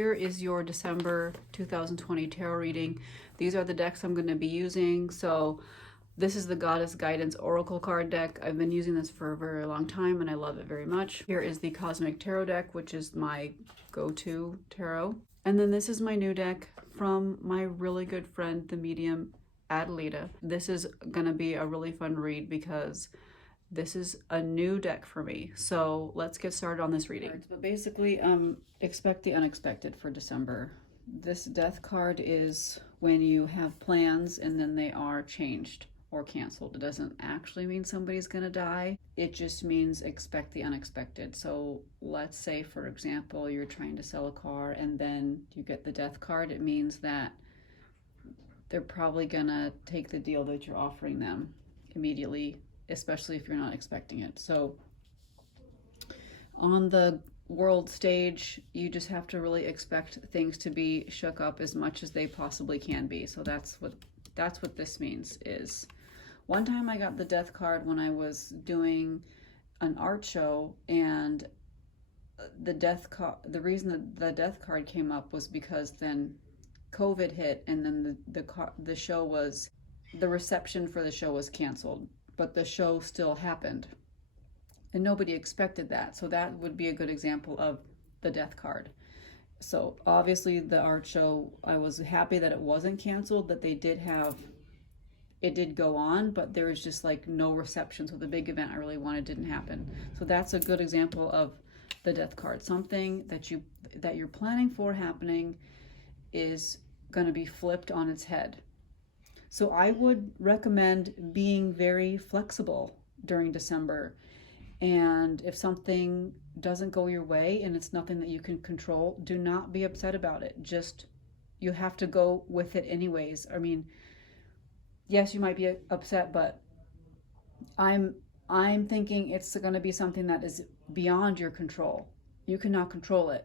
Here is your December 2020 tarot reading. These are the decks I'm going to be using. So this is the Goddess Guidance Oracle card deck. I've been using this for a very long time and I love it very much. Here is the Cosmic Tarot deck, which is my go-to tarot. And then this is my new deck from my really good friend, the medium Adelita. This is going to be a really fun read because this is a new deck for me. So let's get started on this reading. But basically, expect the unexpected for December. This death card is when you have plans and then they are changed or canceled. It doesn't actually mean somebody's gonna die. It just means expect the unexpected. So let's say, for example, you're trying to sell a car and then you get the death card. It means that they're probably gonna take the deal that you're offering them immediately, especially if you're not expecting it. So on the world stage, you just have to really expect things to be shook up as much as they possibly can be. So that's what this means. Is one time I got the death card when I was doing an art show, and the reason that the death card came up was because then COVID hit, and then the show was, the reception for the show was canceled, but the show still happened and nobody expected that. So that would be a good example of the death card. So obviously the art show, I was happy that it wasn't canceled, that it did go on, but there was just like no reception. So the big event I really wanted didn't happen. So that's a good example of the death card. Something that you're planning for happening is going to be flipped on its head. So I would recommend being very flexible during December. And if something doesn't go your way and it's nothing that you can control, do not be upset about it. Just, you have to go with it anyways. I mean, yes, you might be upset, but I'm thinking it's going to be something that is beyond your control. You cannot control it.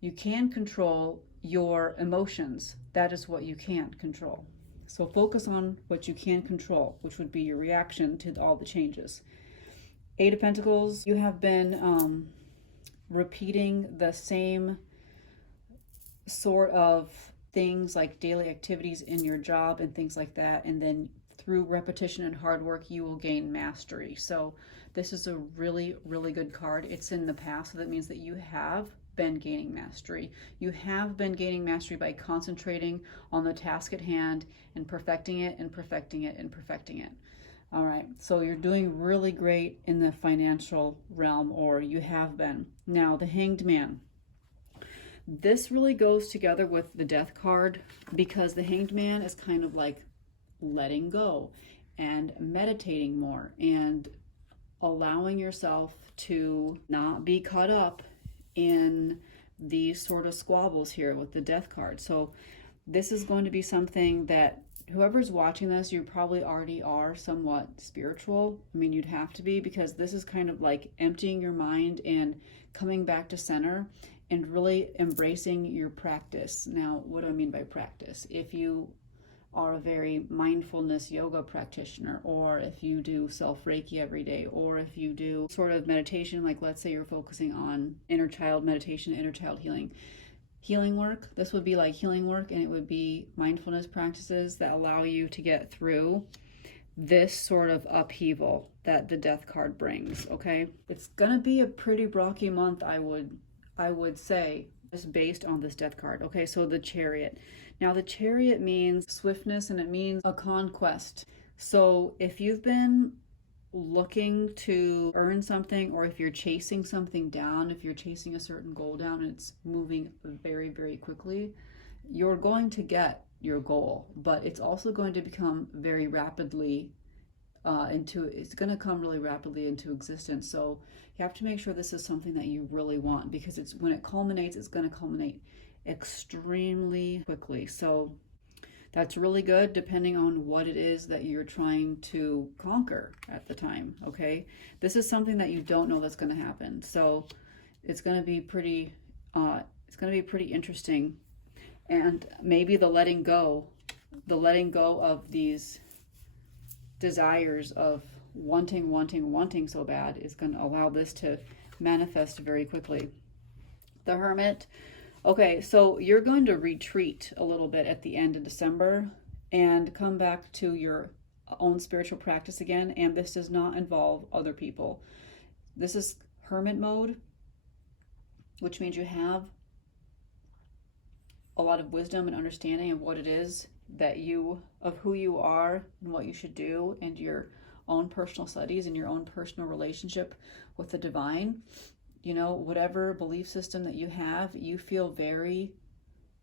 You can control your emotions. That is what you can't control. So focus on what you can control, which would be your reaction to all the changes. Eight of Pentacles, you have been repeating the same sort of things like daily activities in your job and things like that. And then through repetition and hard work, you will gain mastery. So this is a really, really good card. It's in the past, so that means that you have been gaining mastery. You have been gaining mastery by concentrating on the task at hand and perfecting it and perfecting it and perfecting it. All right, so you're doing really great in the financial realm, or you have been. Now, the Hanged Man. This really goes together with the Death card because the Hanged Man is kind of like letting go and meditating more and allowing yourself to not be caught up in these sort of squabbles here with the Death card. So this is going to be something that whoever's watching this, you probably already are somewhat spiritual. I mean, you'd have to be, because this is kind of like emptying your mind and coming back to center and really embracing your practice. Now, what do I mean by practice? If you are a very mindfulness yoga practitioner, or if you do self-Reiki every day, or if you do sort of meditation, like let's say you're focusing on inner child meditation, inner child healing work, this would be like healing work, and it would be mindfulness practices that allow you to get through this sort of upheaval that the Death card brings. Okay, it's gonna be a pretty rocky month, I would say, just based on this Death card. Okay, so the Chariot. Now the Chariot means swiftness and it means a conquest. So if you've been looking to earn something, or if you're chasing something down, if you're chasing a certain goal down and it's moving very, very quickly, you're going to get your goal, but it's also going to become very rapidly it's going to come really rapidly into existence. So you have to make sure this is something that you really want, because it's, when it culminates, it's going to culminate extremely quickly. So that's really good depending on what it is that you're trying to conquer at the time, okay? This is something that you don't know that's going to happen. So it's going to be pretty interesting. And maybe the letting go of these desires of wanting so bad is going to allow this to manifest very quickly. The Hermit, Okay, so you're going to retreat a little bit at the end of December and come back to your own spiritual practice again. And this does not involve other people. This is hermit mode, which means you have a lot of wisdom and understanding of what it is that of who you are and what you should do, and your own personal studies and your own personal relationship with the divine. You know, whatever belief system that you have, you feel very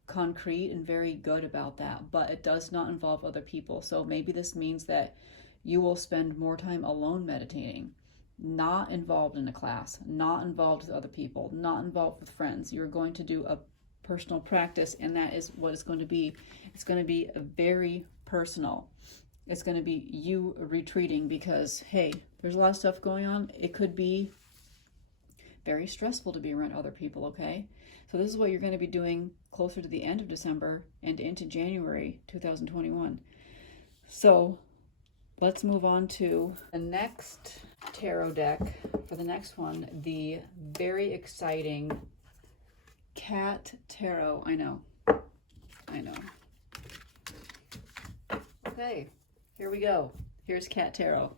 concrete and very good about that, but it does not involve other people. So maybe this means that you will spend more time alone meditating, not involved in a class, not involved with other people, not involved with friends. You're going to do a personal practice, and that is what it's going to be. It's going to be very personal. It's going to be you retreating because, hey, there's a lot of stuff going on. It could be very stressful to be around other people, okay? So this is what you're going to be doing closer to the end of December and into January 2021. So let's move on to the next tarot deck. For the next one, the very exciting Cat Tarot. I know. Okay, here we go. Here's Cat Tarot.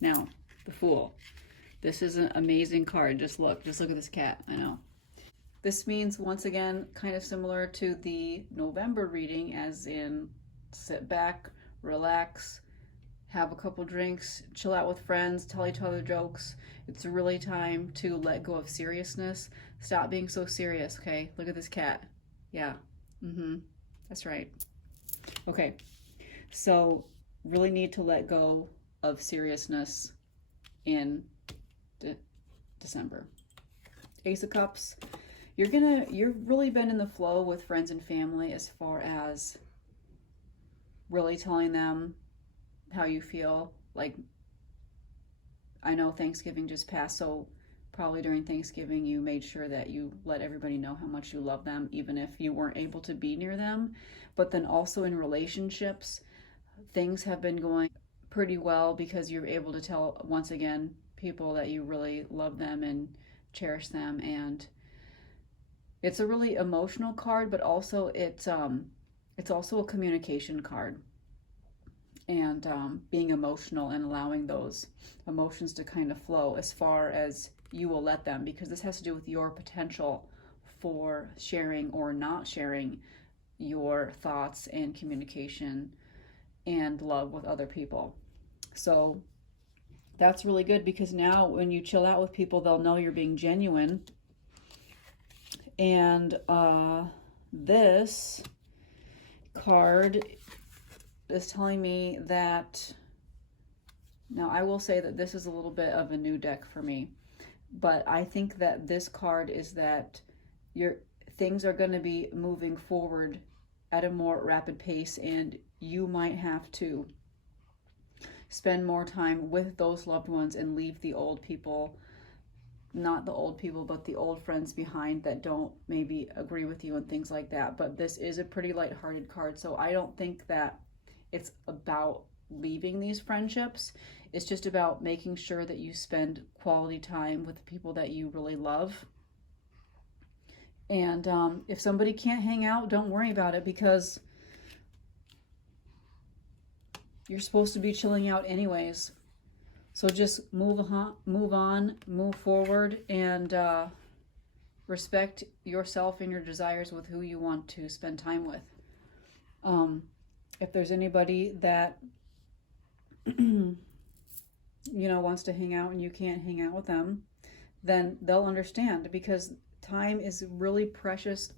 Now, the Fool. This is an amazing card. Just look at this cat. I know. This means, once again, kind of similar to the November reading, as in sit back, relax, have a couple drinks, chill out with friends, tell each other jokes. It's really time to let go of seriousness. Stop being so serious, okay? Look at this cat. Yeah. That's right. Okay. So, really need to let go of seriousness in December. Ace of Cups. You've really been in the flow with friends and family as far as really telling them how you feel. Like, I know Thanksgiving just passed, so probably during Thanksgiving you made sure that you let everybody know how much you love them, even if you weren't able to be near them. But then also in relationships, things have been going pretty well because you're able to tell, once again, people that you really love them and cherish them. And it's a really emotional card, but also it's also a communication card. And being emotional and allowing those emotions to kind of flow as far as you will let them, because this has to do with your potential for sharing or not sharing your thoughts and communication and love with other people. So that's really good, because now when you chill out with people, they'll know you're being genuine. And this card is telling me that, now I will say that this is a little bit of a new deck for me, but I think that this card is that your things are going to be moving forward at a more rapid pace, and you might have to spend more time with those loved ones and leave the old people, not the old people, but the old friends behind that don't maybe agree with you and things like that. But this is a pretty lighthearted card, so I don't think that it's about leaving these friendships. It's just about making sure that you spend quality time with the people that you really love. And if somebody can't hang out, don't worry about it, because you're supposed to be chilling out anyways. So just move on, move forward, and respect yourself and your desires with who you want to spend time with. If there's anybody that wants to hang out and you can't hang out with them, then they'll understand, because time is really precious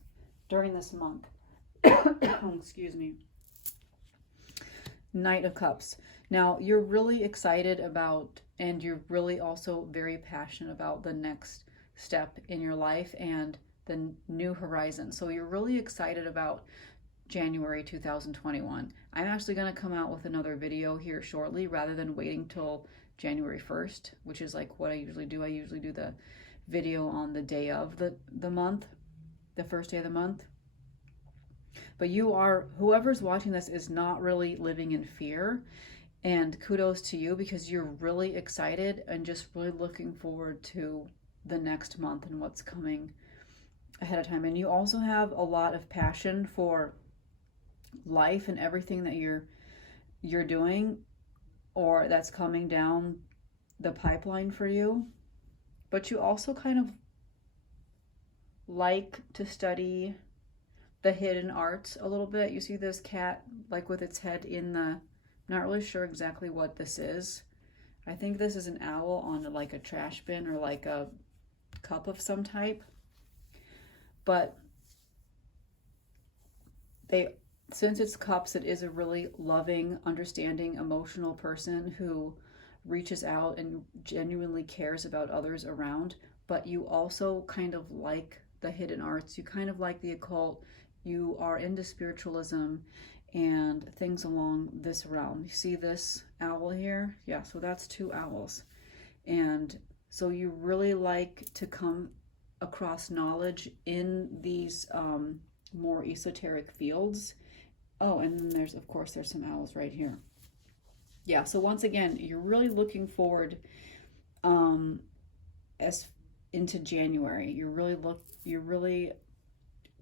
during this month. Excuse me. Knight of Cups. Now, you're really excited about, and you're really also very passionate about the next step in your life and the new horizon. So you're really excited about January 2021. I'm actually going to come out with another video here shortly, rather than waiting till January 1st, which is like what I usually do. I usually do the video on the day of the month, the first day of the month. But whoever's watching this is not really living in fear, and kudos to you, because you're really excited and just really looking forward to the next month and what's coming ahead of time. And you also have a lot of passion for life and everything that you're doing or that's coming down the pipeline for you. But you also kind of like to study the hidden arts a little bit. You see this cat like with its head in the, not really sure exactly what this is. I think this is an owl on like a trash bin or like a cup of some type. But they, since it's cups, it is a really loving, understanding, emotional person who reaches out and genuinely cares about others around. But you also kind of like the hidden arts. You kind of like the occult. You are into spiritualism and things along this realm. You see this owl here? Yeah, so that's two owls. And so you really like to come across knowledge in these more esoteric fields. Oh, and then there's, of course, there's some owls right here. Yeah, so once again, you're really looking forward as into January. You're really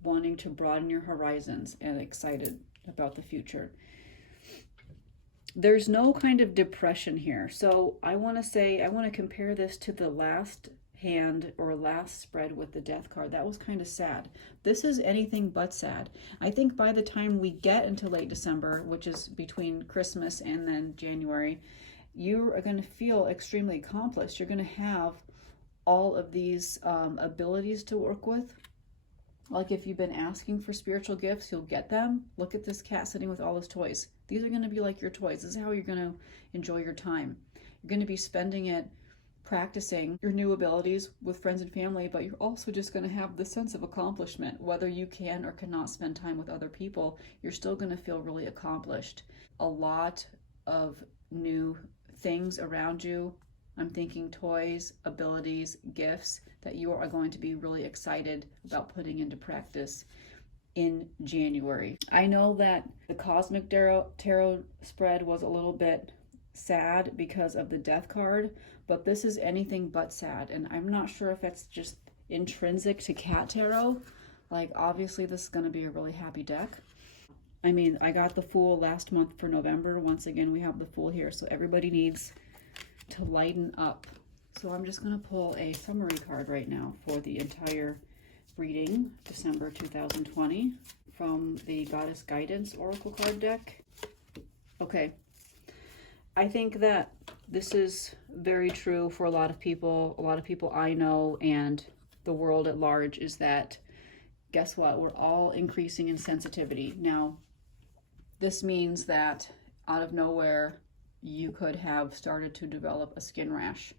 wanting to broaden your horizons and excited about the future. There's no kind of depression here. So I want to compare this to the last hand or last spread with the death card. That was kind of sad. This is anything but sad. I think by the time we get into late December, which is between Christmas and then January, you are going to feel extremely accomplished. You're going to have all of these abilities to work with. Like if you've been asking for spiritual gifts, you'll get them. Look at this cat sitting with all his toys. These are going to be like your toys. This is how you're going to enjoy your time. You're going to be spending it practicing your new abilities with friends and family, but you're also just going to have the sense of accomplishment. Whether you can or cannot spend time with other people, you're still going to feel really accomplished. A lot of new things around you. I'm thinking toys, abilities, gifts that you are going to be really excited about putting into practice in January. I know that the Cosmic Tarot spread was a little bit sad because of the death card, but this is anything but sad. And I'm not sure if it's just intrinsic to cat tarot. Like obviously this is going to be a really happy deck. I mean, I got the Fool last month for November. Once again, we have the Fool here. So everybody needs to lighten up. So I'm just going to pull a summary card right now for the entire reading, December 2020, from the Goddess Guidance Oracle card deck. Okay. I think that this is very true for a lot of people I know and the world at large, is that, guess what? We're all increasing in sensitivity. Now, this means that out of nowhere, you could have started to develop a skin rash,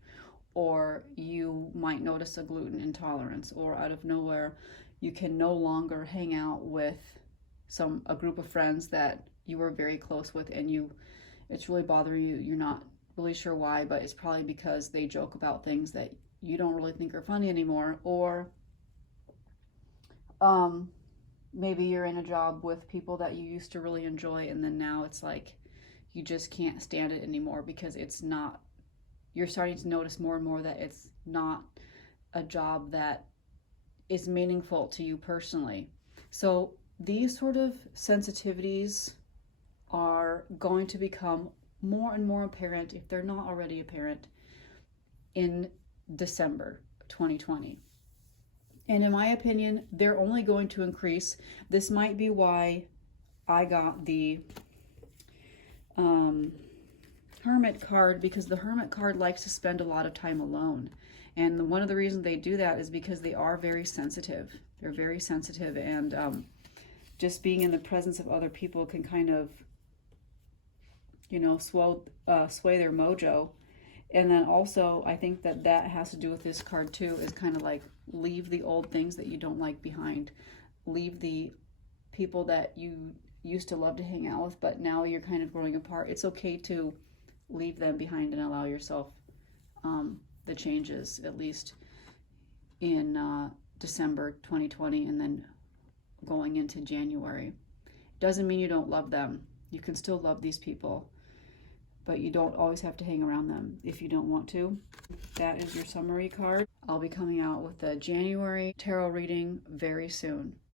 or you might notice a gluten intolerance, or out of nowhere, you can no longer hang out with a group of friends that you were very close with, and it's really bothering you. You're not really sure why, but it's probably because they joke about things that you don't really think are funny anymore, or maybe you're in a job with people that you used to really enjoy, and then now it's like you just can't stand it anymore because it's not, you're starting to notice more and more that it's not a job that is meaningful to you personally. So these sort of sensitivities are going to become more and more apparent, if they're not already apparent, in December 2020. And in my opinion, they're only going to increase. This might be why I got the Hermit card, because the Hermit card likes to spend a lot of time alone. And one of the reasons they do that is because they are very sensitive. They're very sensitive, and just being in the presence of other people can kind of, sway their mojo. And then also, I think that has to do with this card too, is kind of like leave the old things that you don't like behind. Leave the people that you used to love to hang out with, but now you're kind of growing apart. It's okay to leave them behind and allow yourself the changes, at least in December 2020 and then going into January. Doesn't mean you don't love them. You can still love these people. but you don't always have to hang around them if you don't want to. That is your summary card. I'll be coming out with the January tarot reading very soon.